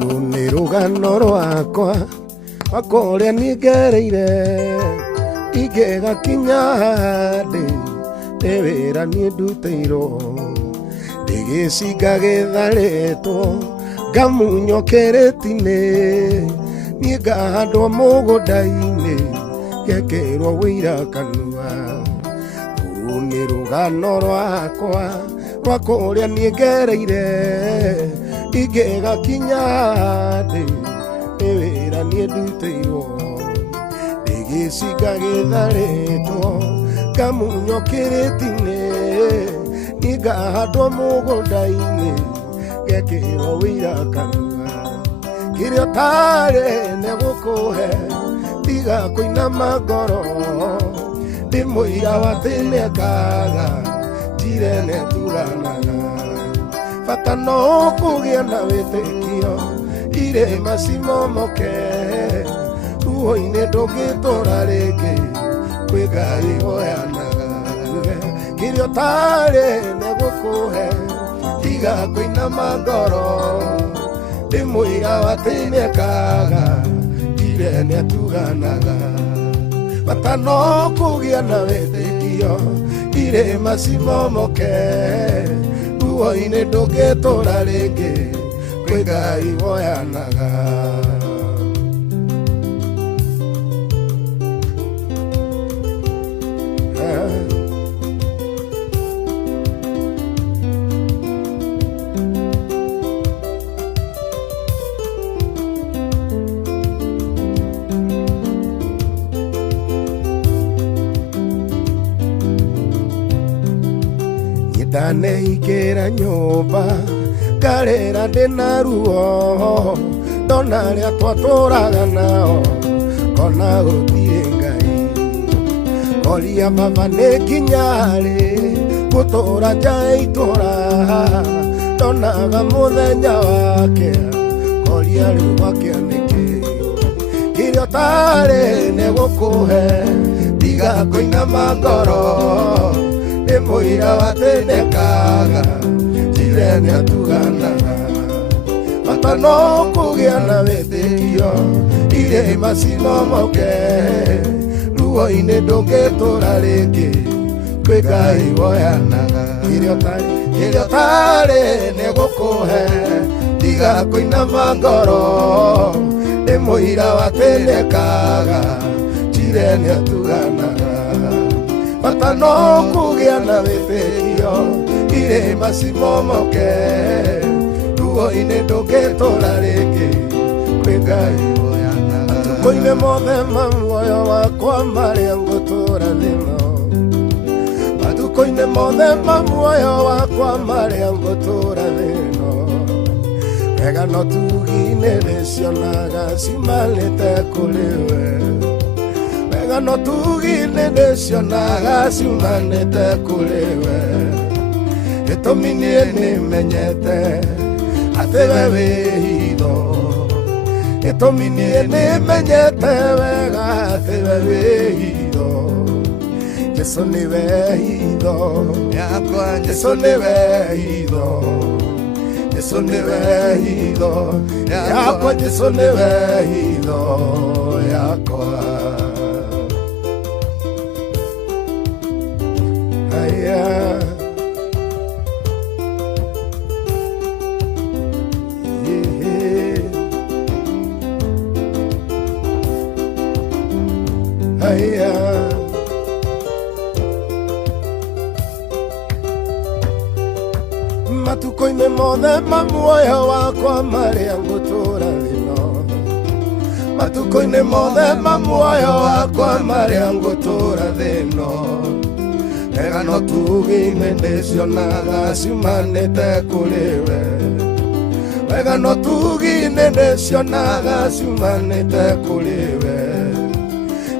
ruru nĩ rũgano rwakwa kũrĩa niĩ ngereire ingĩgakinya ndĩ wĩra niĩ ndutĩirwo ndĩgĩcinga gĩtharĩtwo ngamunywo kĩrĩti-inĩ niĩ ngahandwo mũgũnda-inĩ ngekĩrwo wĩira kanua. Rũrũ nĩ rũgano rwakwa rwa kũrĩa niĩ ngereire ingĩgakinya ndĩ wĩra niĩ ndutĩirwo ndĩgĩcinga gĩtharĩtwo ngamunywo kĩrĩti-inĩ niĩ ngahandwo mũgũnda-inĩ ngekĩrwo wĩira kanua. Kĩrĩa ũtarĩ nĩ gũkũhe tiga kũinama ngoro ndĩ mũira wa tene kaga njire nĩ turanaga bata no kũgĩa na wĩtĩkio irĩma cimomoke ruo-inĩ ndũngĩtũra rĩngĩ kwĩ Ngai woyanaga. Kĩrĩa ũtarĩ nĩ gũkũhe tiga kũinama ngoro ndĩ mũira wa tene kaga njire nĩ turanaga bata no kũgĩa na wĩtĩkio irĩma cimomoke ruo-inĩ ndũngĩtũra rĩngĩ kwĩ Ngai woyanaga. Ndaneingĩra nyũmba ngarĩra ndĩna ruo ndona arĩa twatũraga nao ngona gũtirĩ Ngai. Ngoria baba nĩ nginya rĩ gũtũra nja ya itũra ndonaga mũthenya wake ngoria rĩu wake nĩkĩ. Kĩrĩa ũtarĩ nĩ gũkũhe tiga kũinama ngoro ndĩ mũira wa tene kaga njire nĩ atuganaga bata no kũgĩa na wĩtĩkio irĩma cimomoke ruo-inĩ ndũngĩtũra rĩngĩ kwĩ Ngai woyanaga. Kĩrĩa ũtarĩ nĩ gũkũhe tiga kũinama ngoro ndĩ mũira wa tene kaga njire nĩ atuganaga bata no kũgĩa na wĩtĩkio irĩma cimomoke ruo-inĩ ndũngĩtũra rĩngĩ kwĩ Ngai woyanaga. Matukũ-inĩ mothe ma muoyo wakwa marĩa ngũtũra thĩno matukũ-inĩ mothe ma muoyo wakwa marĩa ngũtũra thĩno wega no tugi-inĩ ndĩcionaga ciumanĩte kũrĩ we wega no tugi-inĩ ndĩcionaga ciumanĩte kũrĩ we gĩtũmi niĩ nĩmenyete atĩ we wĩ hitho gĩtũmi niĩ nĩmenyete wega atĩ we wĩ hitho. Jesũ nĩwe hitho yakwa Jesũ nĩwe hitho Jesũ nĩwe hitho yakwa Jesũ nĩwe hitho yakwa. Matukũ-inĩ mothe ma muoyo wakwa marĩa ngũtũra thĩno matukũ-inĩ mothe ma muoyo wakwa marĩa ngũtũra thĩno wega no tugi-inĩ ndĩcionaga ciumanĩte kũrĩ we wega no tugi-inĩ ndĩcionaga ciumanĩte kũrĩ we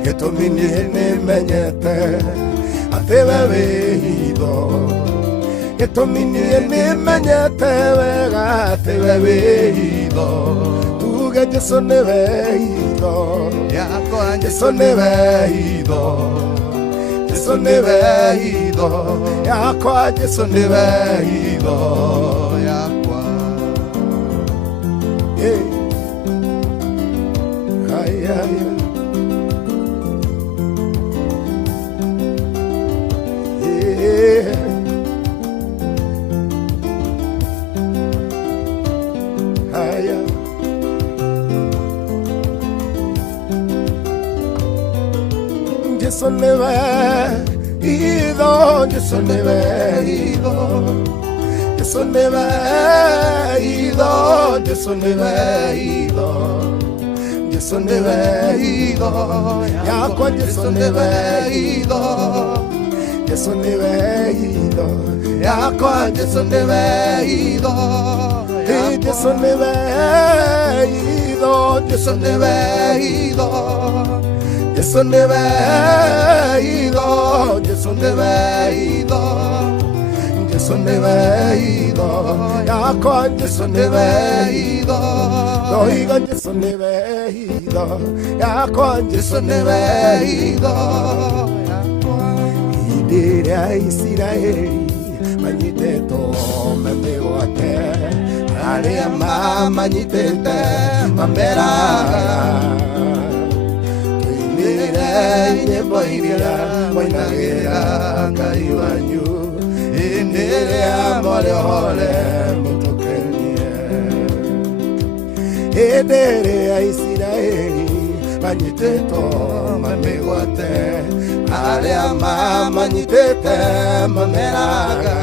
gĩtũmi niĩ nĩmenyete atĩ we wĩ hitho gĩtũmi niĩ nĩmenyete wega atĩ we wĩ hitho tuge Jesũ nĩwe hitho yakwa Jesũ nĩwe hitho Jesũ nĩwe hitho yakwa Jesũ nĩwe hitho yakwa. Hey. Ay, ay, ay. Yeah. Ay, ay. Yeso nebe ido, yeso nebe ido, yeso nebe ido, yeso nebe ido, yeso nebe ido, ya kwa yeso nebe ido, yeso nebe ido, ya kwa yeso nebe ido, yeso nebe ido, yeso nebe ido. Yeso nebe ido, yeso nebe ido, yeso nebe ido, ya con yeso nebe ido, oiga yeso nebe ido, ya con yeso nebe ido, idira Israeli, manite to me begote, ale ama manite te mambera. Ine boiria moinagera kaiwanyu indire amore ole mutokenie edere ya Israeli manyiteto mamegwate ale ama manyitete mameraga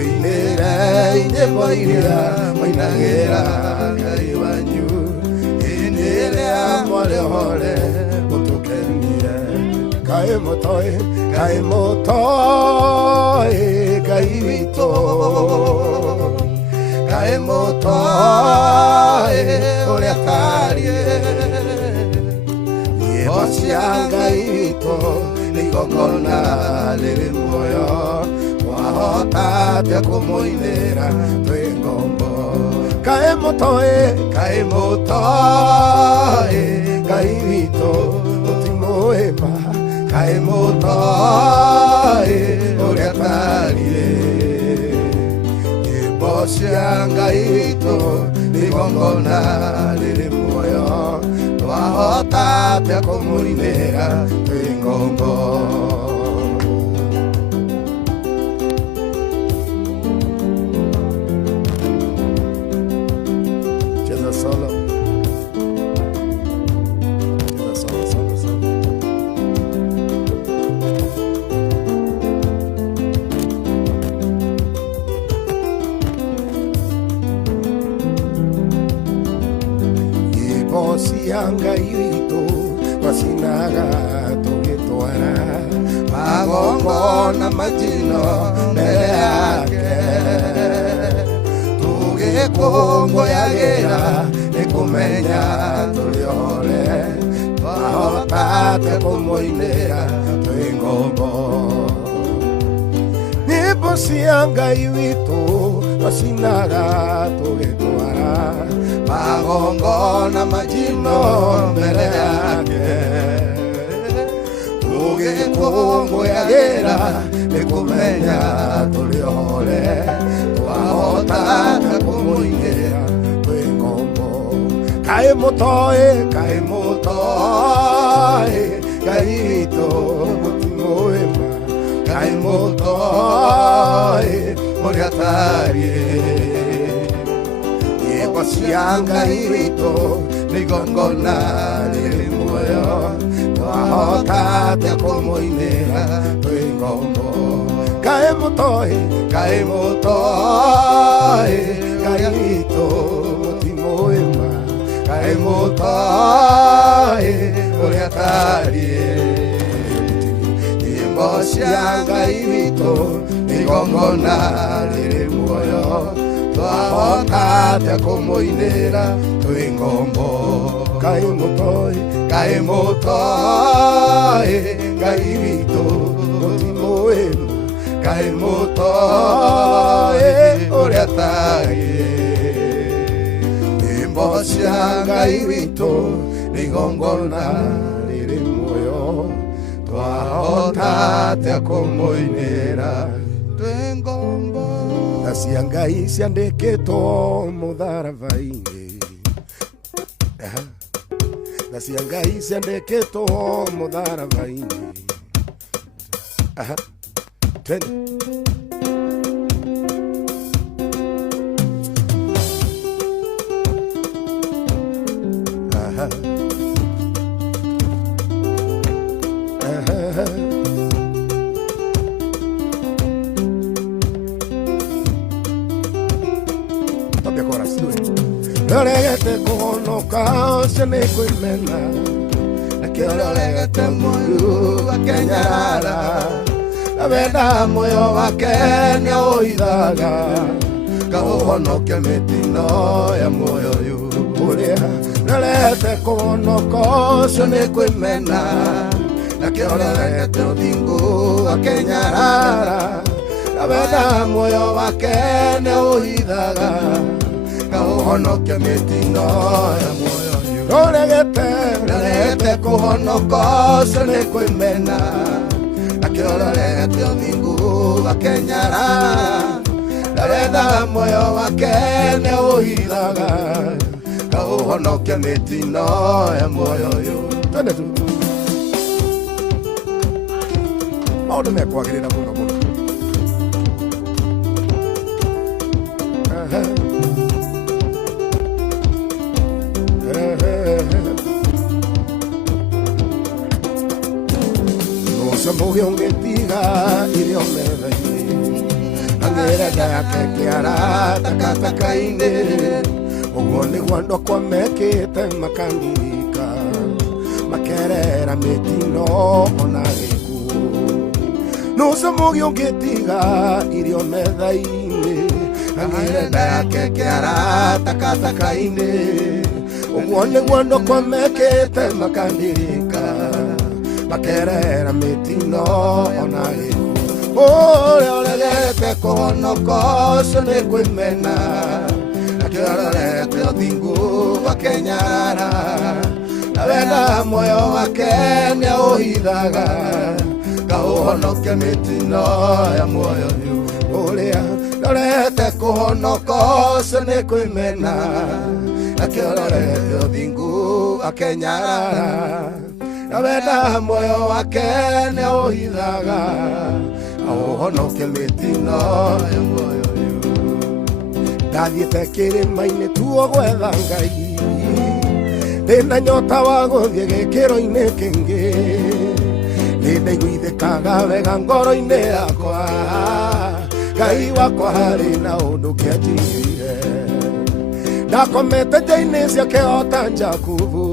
ine boiria moinagera kaiwanyu amore hore mutukenie kae motoe kaivito kae motoe ore atarie yebosianga ito ligokona lere moyo wahota te kumoinera twengombo kae motoe kaivito otimoema kae motoe ore atarie yebosianga ito ligongona lere moyo wahota te kumoinera twengombo. Solo. Yebosianga irito wasinaga togetwara magongo na majino mbele yake Kongo yagera ekumenya tuliole wahotate kumoinera twingombo nibosianga iwitu wasinaga tugetwara magongo na majino mbele yake Kongo yagera ekumenya tuliole wahotate kumoinera twingombo kae motoe kaito mutimoema kae motoe moriatarie yebosianga irito ligongona lere moyo wahotate kumoinera twingombo kae motoe kaito mutimoema kae motoe ore atarie yebosianga irito ligongona lere moyo wahotate kumoinera twingombo kae motoe kairito mutimoema kae motoe ore atarie yebosianga irito ligongona lere moyo twahotate kumoinera twingombo tha cia Ngai ciandĩkĩtwo mũtharaba-inĩ, tha cia Ngai ciandĩkĩtwo mũtharaba-inĩ. Roregete kũhonoka ũcio nĩ kwĩmena, nakĩo roregete mũndũ akenyarara, na wenda muoyo wake nĩ ũhithaga, kaũhonokia mĩtino ya muoyo ũyũ. Ũrĩa roregete kũhonoka ũcio nĩ kwĩmena, nakĩo roregete ũthingu akenyarara, na wenda muoyo wake nĩ ũhithaga, kaũhonokia mĩtino ya muoyo ũyũ. Roregete kũhonoka ũcio nĩ kwĩmena, nakĩo roregete ũthingu akenyarara, na wenda muoyo wake nĩ ũhithaga, kaũhonokia mĩtino ya muoyo ũyũ. Maũndũ mekwagĩrĩra mũno mũno. Ũcio mũgĩ ũngĩtiga irio metha-inĩ, ang'ĩrenda yake kĩara takataka-inĩ, ũguo nĩguo andũ akwa mekĩte makandirika, makerera mĩtino ona gĩkuũ. Ũcio mũgĩ ũngĩtiga irio metha-inĩ, ang'ĩrenda yake kĩara takataka-inĩ, ũguo nĩguo andũ akwa mekĩte makandirika, makerera mĩtino ona gĩkuũ. Ũrĩa ũregete kũhonoka ũcio nĩ kwĩmena, nakĩo roregete ũthingu akenyarara, na wenda muoyo wake nĩ ũhithaga, kaũhonokia mĩtino ya muoyo ũyũ. Ũrĩa roregete kũhonoka ũcio nĩ kwĩmena, nakĩo roregete ũthingu akenyarara, na wenda muoyo wake nĩ ũhithaga, kaũhonokia mĩtino ya muoyo ũyũ. Ndathiĩte kĩrĩma-inĩ tuo gwetha Ngai, ndĩna nyota wa gũthiĩ gĩkĩro-inĩ kĩngĩ, nĩndaiguithĩkaga wega ngoro-inĩ yakwa, Ngai wakwa harĩ na ũndũ kĩanjigĩire. Ndakomete nja-inĩ cia kĩhota Jakubu,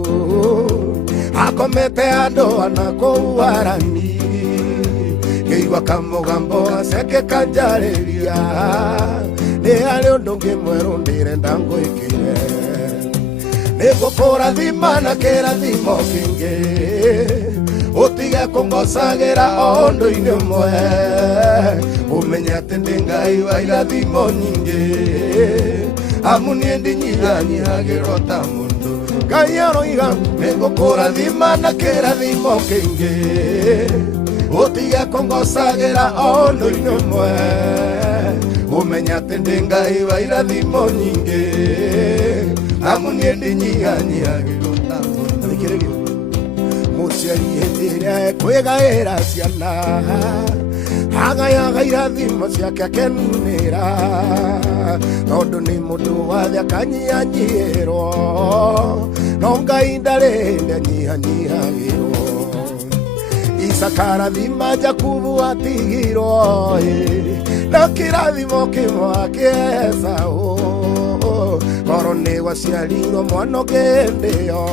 akomete andũ ana kũu Harani, ngĩigua kamũgambo gaceke kanjarĩria, nĩ harĩ ũndũ ũngĩ mwerũ ndĩrenda ngwĩkĩre, nĩngũkũrathima na kĩrathimo kĩngĩ, ũtige kũngocagĩra o ũndũ-inĩ ũmwe, ũmenye atĩ ndĩ Ngai wa irathimo nyingĩ, amu niĩ ndinyihanyihagĩrwo ta mũndũ. Ngai aroiga nĩngũkũrathima na kĩrathimo kĩingĩ, ũtige kũngocagĩra o ũndũ-inĩ ũmwe, ũmenye atĩ ndĩ Ngai wa irathimo nyingĩ, amu niĩ ndinyihanyihagĩrwo ta mũndũ. Mũciari hĩndĩ ĩrĩa ekwĩgaĩra ciana, agayaga irathimo ciake akenunĩra, tondũ nĩ mũndũ wathĩ akanyihanyihĩrwo, no Ngai ndarĩ hĩndĩ anyihanyihagĩrwo. Isaka arathima Jakubu atigirwo, na kĩrathimo kĩmwe akĩhe Esaũ, korwo nĩ gwaciarirwo mwana ũngĩ hĩndĩ ĩyo,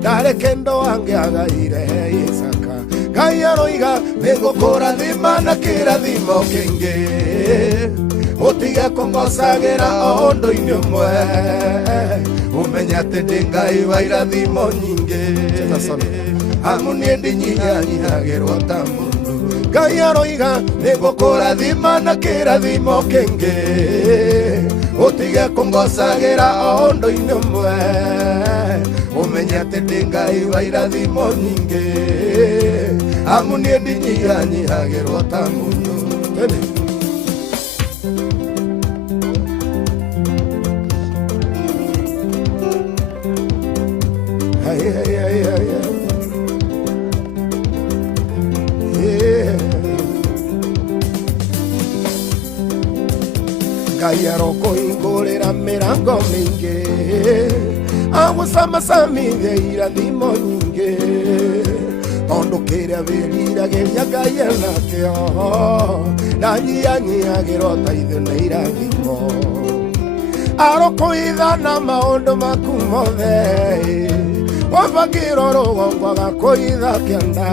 ndarĩ kĩndũ angĩagaire Isaka. Ngai aroiga nĩngũkũrathima na kĩrathimo kĩingĩ, ũtige kũngocagĩra o ũndũ-inĩ ũmwe, ũmenye atĩ ndĩ Ngai wa irathimo nyingĩ, amu niĩ ndinyihanyihagĩrwo ta mũndũ. Ngai aroiga nĩngũkũrathima na kĩrathimo kĩingĩ, ũtige kũngocagĩra o ũndũ-inĩ ũmwe, ũmenye atĩ ndĩ Ngai wa irathimo nyingĩ, amu niĩ ndinyihanyihagĩrwo ta mũndũ. Ngai arokuhingurira mirango mingi, agucamasamithia irathimo nyingi, tondu kiria wiriragiria Ngai enakio nanyianyiagirwo taithio nĩ irathimo. Arokuithana maundu maku mothe, wabagĩrwo rũgongo agakwĩitha kĩanda,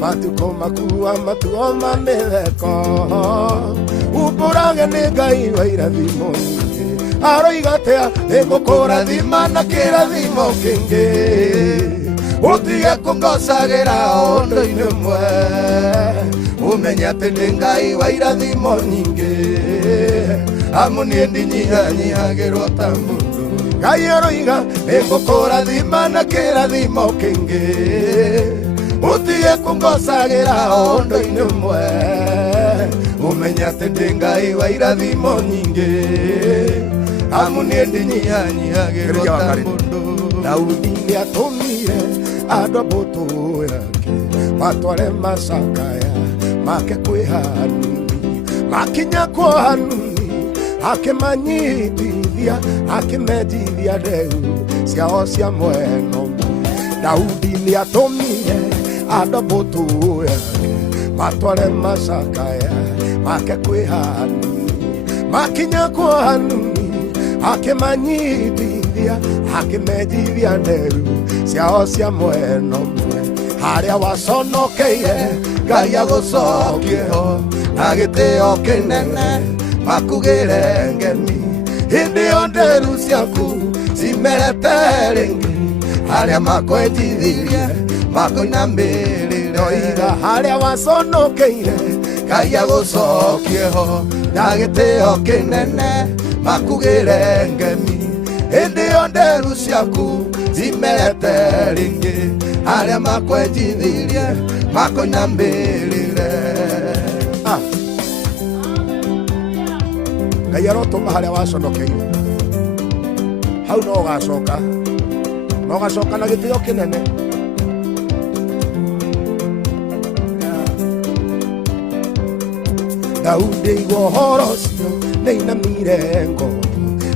matuko makuua matuo ma mĩtheko, umbũrage nĩ Ngai wa irathimo nyingĩ. Aroiga atĩa nĩngũkũrathima na kĩrathimo kĩngĩ, ũtige kũngocagĩra ũndũ-inĩ ũmwe, ũmenye atĩ nĩ Ngai wa irathimo nyingĩ, amu niĩ ndinyihanyihagĩrwo ta mũndũ. Ngai aroiga nĩngũkũrathima na kĩrathimo kĩngĩ, ũtige kũngocagĩra ũndũ-inĩ ũmwe, ũmenye atĩ ndĩ Ngai wa irathimo nyingĩ, amu niĩ ndinyihanyihagĩrwo ta mũndũ. Daudi nĩatũmire andũ a mbũtũ yake matware macakaya make kwĩ Hanuni, makinya kwa Hanuni akĩmanyitithia akĩmenjithia ndeu ciao cia mwena ũmwe. Daudi nĩatũmire andũ a mbũtũ yake matware macakaya make kwĩ Hanuni, makinya kwa Hanuni akĩmanyitithia akĩmenjithia ndeu ciao cia mwena ũmwe. Harĩa waconokeire Ngai agũcokie ho na gĩtĩo kĩnene, makugĩre ngemi hĩndĩ ĩyo ndĩru ciaku cimerete rĩngĩ, harĩa makwenjithirie makũinamĩrĩre. Oiga harĩa waconokeire Ngai agũcokie ho na gĩtĩo kĩnene, makugĩre ngemi hĩndĩ ĩyo ndĩru ciaku cimerete rĩngĩ, harĩa makwenjithirie makũinamĩrĩre. Ngai arotũma harĩa waconokeire, hau no ũgacoka na gĩtĩo kĩnene. Daudi aigua ũhoro ũcio nĩainamire ngoro,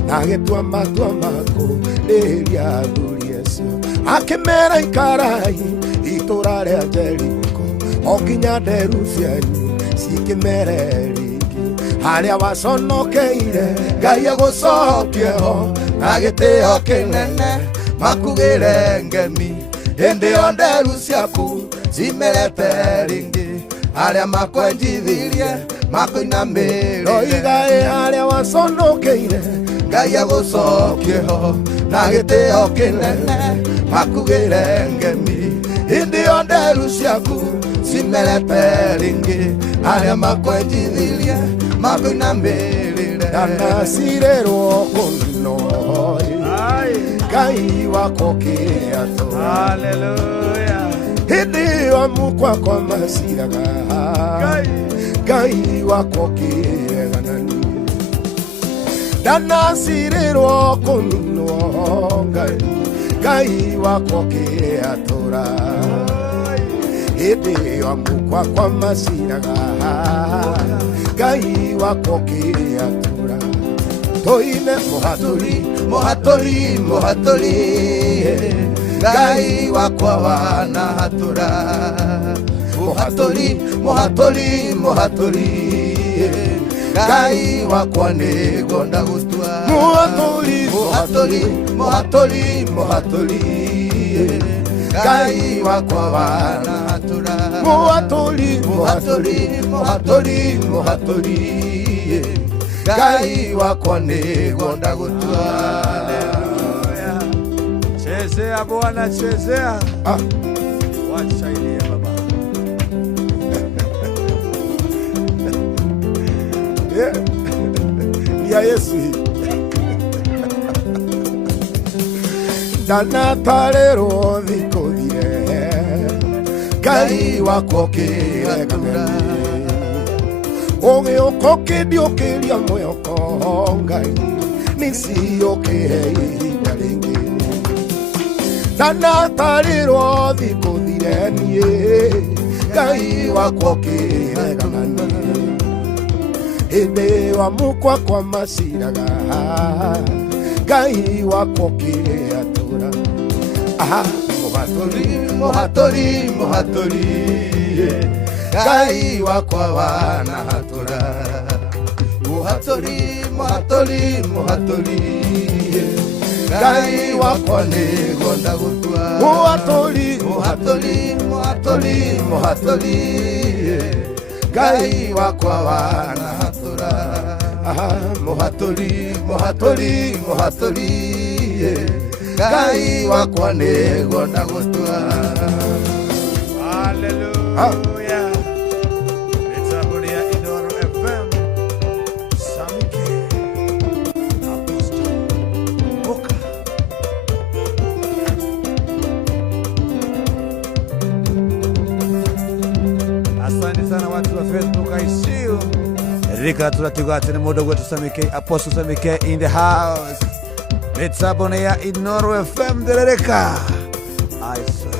na agĩtua matua makũrĩhĩria athuri acio, akĩmera ikarai itũũra rĩa Jeriko, o nginya nderu cianyu cikĩmere rĩngĩ. Harĩa waconokeire Ngai agũcokie ho na gĩtĩo kĩnene, makugĩre ngemi hĩndĩ ĩyo nderu ciaku cimerete rĩngĩ, harĩa makwenjithirie makũinamĩrĩre. Oiga harĩa waconokeire Ngai agũcokie ho na gĩtĩo kĩnene, makugĩre ngemi hĩndĩ ĩyo nderu ciaku cimerete rĩngĩ, harĩa makwenjithirie makũinamĩrĩre. Ndanacirĩrwo mũno Ngai wakwa kĩatũra, hĩndĩ ĩyo mukwa maciraga, Ngai wakwa kĩeganania. Ndanacirĩrwo kũninwo Ngai wakwa kĩatũra, hĩndĩ ĩyo mukwa maciraga, Ngai wakwa kĩatũra. Tũine mũhatũri mũhatũri mũhatũri, Ngai wakwa wanahatũra. Mũhatũri mũhatũri mũhatũri, Ngai wakwa nĩguo ndagũtua. Mũhatũri mũhatũri mũhatũri mũhatũri, Ngai wakwa wanahatũra. Mũhatũri mũhatũri mũhatũri mũhatũri, Ngai wakwa nĩguo ndagũtua. Chezea Bwana, chezea. Wacha ile baba. Ni ya Yesu hii. Ndanatarĩrwo thikũ thire, Ngai wakwa ũkĩeganania. Ũgĩũka ũkĩndiũkĩria mwĩhoko Ngai, nĩciũkĩhe ihinda rĩngĩ. Ndanatarĩrwo thikũ thire niĩ, Ngai wakwa ũkĩeganania. ende wa mukwa kwa masiraga Ngai wako kiatura muhatori Ngai wakwa wanahatura muhatori Ngai wakwa nigonda gutua muhatori Ngai wakwa wanahatura muhatori Ngai wakwa nigonda gutua. Hallelujah. It's Abonia Inoro FM. Samike Apostle Boka. Asante sana watu wa Facebook, I see you. Rika tunatigate ni muda wetu Samike Apostle Samike in the house. It's Abonia Inoro FM Dereka. I swear.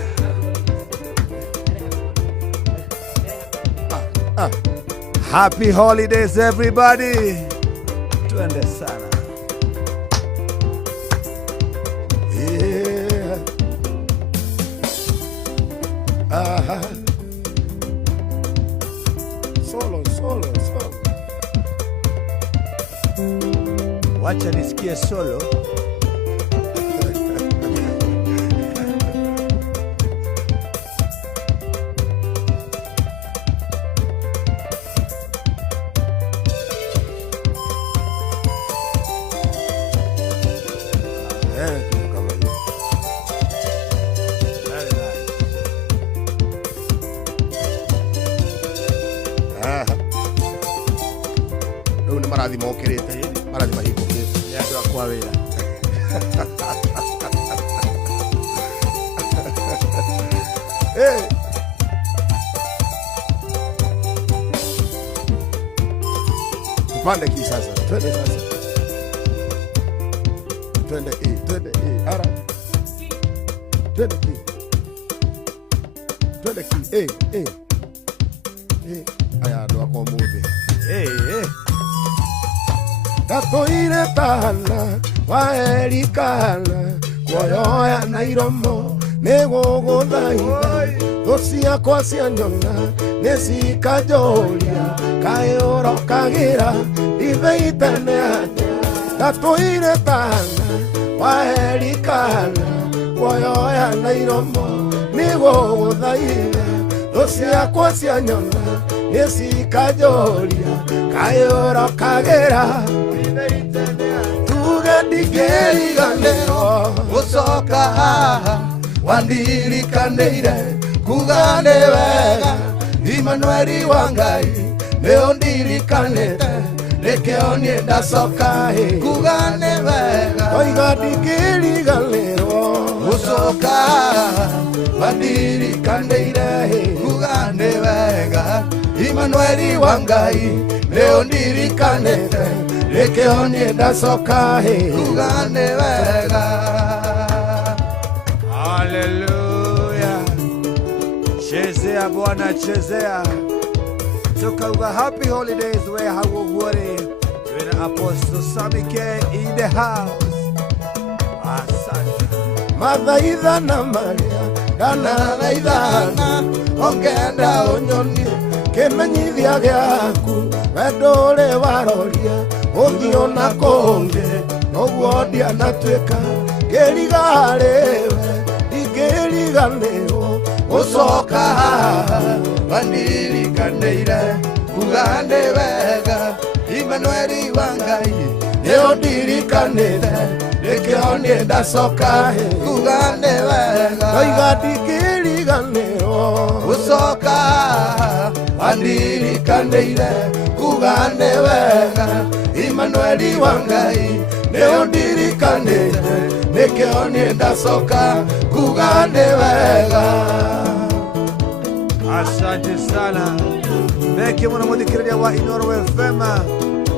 Happy holidays everybody. Tuende sana. Yeah. Solo. Wacha nisikie solo. Ni marathimo okirite marathimo hingukite Yadwa kwa wira. Hey. Tupande ki sasa. Twende sasa. Twende ara. Twende ki. Aya ndo kwa muthi. Tatoire tana waerikana kuoya na iromo negogothaitha thucia kwa cianyona nicikajoria kaĩũrokagira itheitene anja tatoire tana waerikana kuoya na iromo negogothaitha thucia kwa cianyona nicikajoria kaĩũrokagira Ndigeriganĩrwo gũcoka haha wandirikanĩire kuga nĩ wega Emmanuel wa Ngai nĩũndirikanĩte nĩkĩo niĩ ndacoka kuga nĩ wega oiga ndigeriganĩrwo gũcoka haha wandirikanĩire kuga nĩ wega Emmanuel wa Ngai nĩũndirikanĩte nĩkĩo niĩ ndacoka kuga nĩ wega. Hallelujah. Chezea Bwana chezea. Tukauga happy holidays we hauguore. With Apostle Samike in the house. Asante. Mathaithana maria ndanathaithana ongenda ũnyonie kĩmenyithia gĩaku wendo ũrĩ waroria ũthiũ na kũngĩ noguo ndianatuĩka ngĩrigarĩwe ndingĩriganĩrwo gũcoka haha wandirikanĩire kuga nĩ wega Emmanuel wa Ngai nĩũndirikanĩte nĩkĩo niĩ ndacoka kuga nĩ wega oiga ndingĩriganĩrwo gũcoka haha wandirikanĩire kuga nĩ wega Emmanuel wa Ngai nĩũndirikanĩte nĩkĩo niĩ ndacoka kuga nĩ wega. Asante sana. Thank you mwanamudhikiriria wa Inoro FM.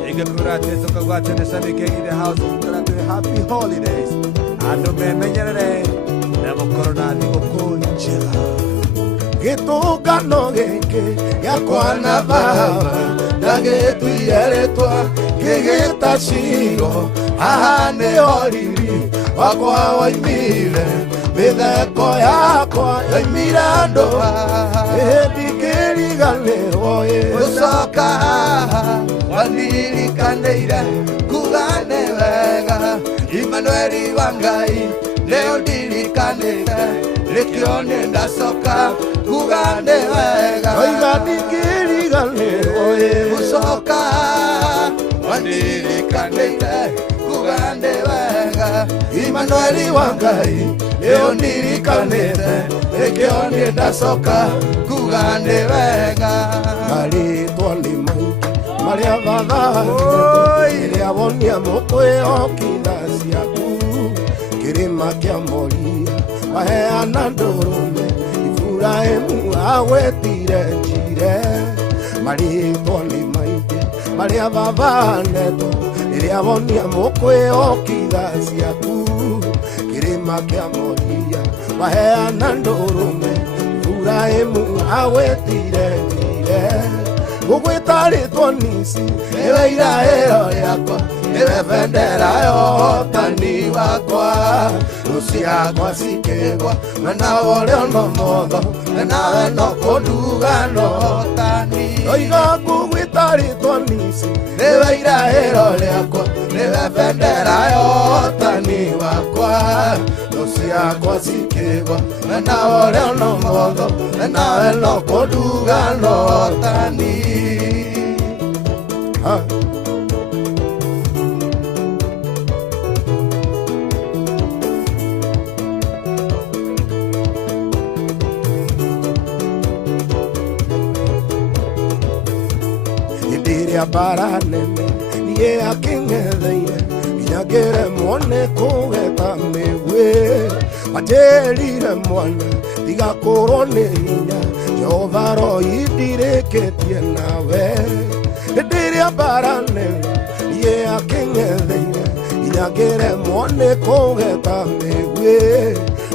Ingekurathe tukagwate ni Samike in the house. Tukagwate happy holidays. Andu memenyerere na mukorona thigũkũ njega. Gĩtũngano gĩkĩ gĩakwa na baba agĩtuire rĩtwa gĩgĩta Shilo. Haha nĩho riri wakwa waimire, mĩtheko yakwa yaimire ndũa, ndingĩriganĩrwo gũcoka haha wandirikaniire kuga nĩ wega. Imanueli wa Ngai nĩũndirikanĩte, rĩkĩo nĩ ndacoka kuga nĩ wega. Oiga ndingĩriganĩrwo gũcoka wandirikanĩire kuga nĩ wega. Imanueli wa Ngai nĩũndirikanĩte, rĩkĩo nĩ ndacoka kuga nĩ wega. Marĩtwa nĩ maingĩ marĩa mathaahĩtwo, rĩrĩa wonia mũkwĩhokitha ciaku. Kĩrĩma kĩa Moria waheana ndũrũme, Iburahĩmu agwetire njire. Marĩtwa nĩ maingĩ marĩa mathaahĩtwo, rĩrĩa wonia mũkwĩhokitha ciaku. Kĩrĩma kĩa Moria waheana ndũrũme, Iburahĩmu agwetire njire. Gũgwĩta rĩtwa Nisi nĩwe iraĩro rĩakwa, nĩwe bendera ya ũhotani wakwa. Thũ ciakwa cikĩgwa mwena ũrĩa na ũmotho, nawe no kũnduga na ũhotani. Oiga ngũgwĩta rĩtwa Nisi nĩwe iraĩro rĩakwa, nĩwe bendera ya ũhotani wakwa. Thũ ciakwa cikĩgwa mwena ũrĩa na ũmotho, nawe no kũnduga na ũhotani. Rĩrĩa mbara nene niĩ akĩng'etheire, nginya ngĩremwo nĩ kũgeta mĩguĩ. Anjĩrire mwana ndigakũrwo nĩ hinya, Jehova Roĩ ndirĩkĩtie nawe. Hĩndĩ ĩrĩa mbara nene niĩ akĩng'etheire, nginya ngĩremwo nĩ kũgeta mĩguĩ.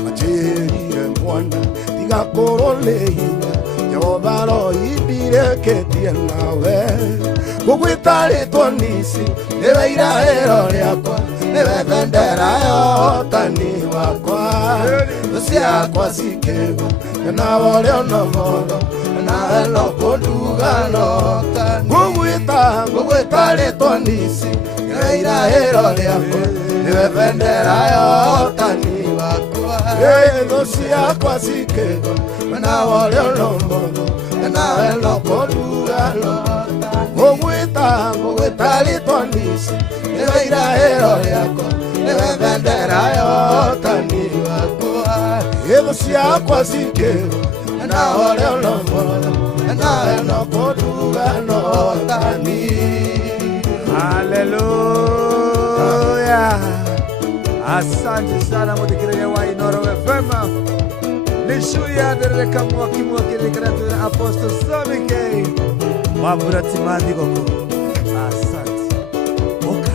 Anjĩrire mwana ndigakũrwo nĩ hinya, Jehova Roĩ ndirĩkĩtie nawe. Ngũgwĩta rĩtwa Nisi nĩwe iraĩro rĩakwa, nĩwe bendera ya ũhotani wakwa. Thũ ciakwa cikĩgwa mwena ũrĩa na ũmotho, nawe no kũnduga na ũhotani. Ngũgwĩta rĩtwa Nisi nĩwe iraĩro rĩakwa, nĩwe bendera ya ũhotani wakwa. Thũ ciakwa cikĩgwa mwena ũrĩa na ũmotho, nawe no kũnduga na ũhotani. Ngũgwĩta rĩtwa Nisi nĩwe iraĩro rĩakwa, nĩwe bendera ya ũhotani wakwa. Thũ ciakwa cikĩgwa mwena ũrĩa na ũmotho, nawe no kũnduga na ũhotani. Haleluya! Asante sana muthikĩrĩria wa Inooro FM. Nishuya nderereka mwakĩrĩkĩra twĩna Apostle Sammy K Mambura Timandi goko. Asante. Oka.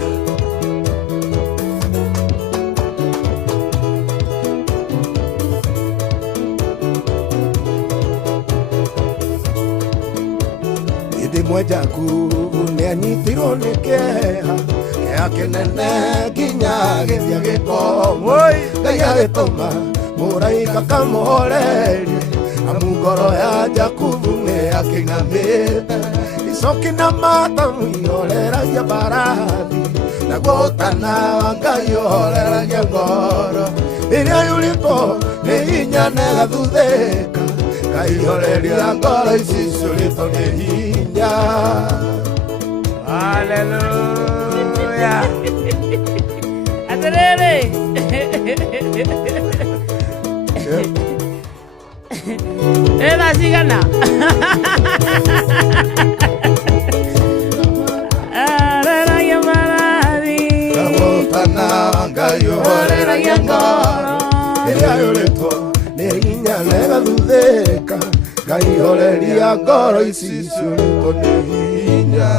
Hĩndĩ ĩmwe Jakubu nĩanyitirwo nĩ kĩeha, kĩeha kĩnene nginya gĩthia gĩkomwo. Ngai agĩtũma mũraika kamũhorerie, amu ngoro ya Jakubu nĩyakĩng'amĩte. Icoki na matamu ihoreragia mbarathi, naguo ũtana wa Ngai ũhoreragia ngoro. Rĩrĩa yurĩtwo nĩ hinya na ĩgathuthĩka, Ngai horeria ngoro ici ciũrĩtwo nĩ hinya. Haleluya! Atĩrĩrĩ, thaa cigana? Horeragia mbarathi, naguo ũtana wa Ngai ũhoreragia ngoro. Rĩrĩa yũrĩtwo nĩ hinya na ĩgathuthĩka, Ngai horeria ngoro ici ciũrĩtwo nĩ hinya.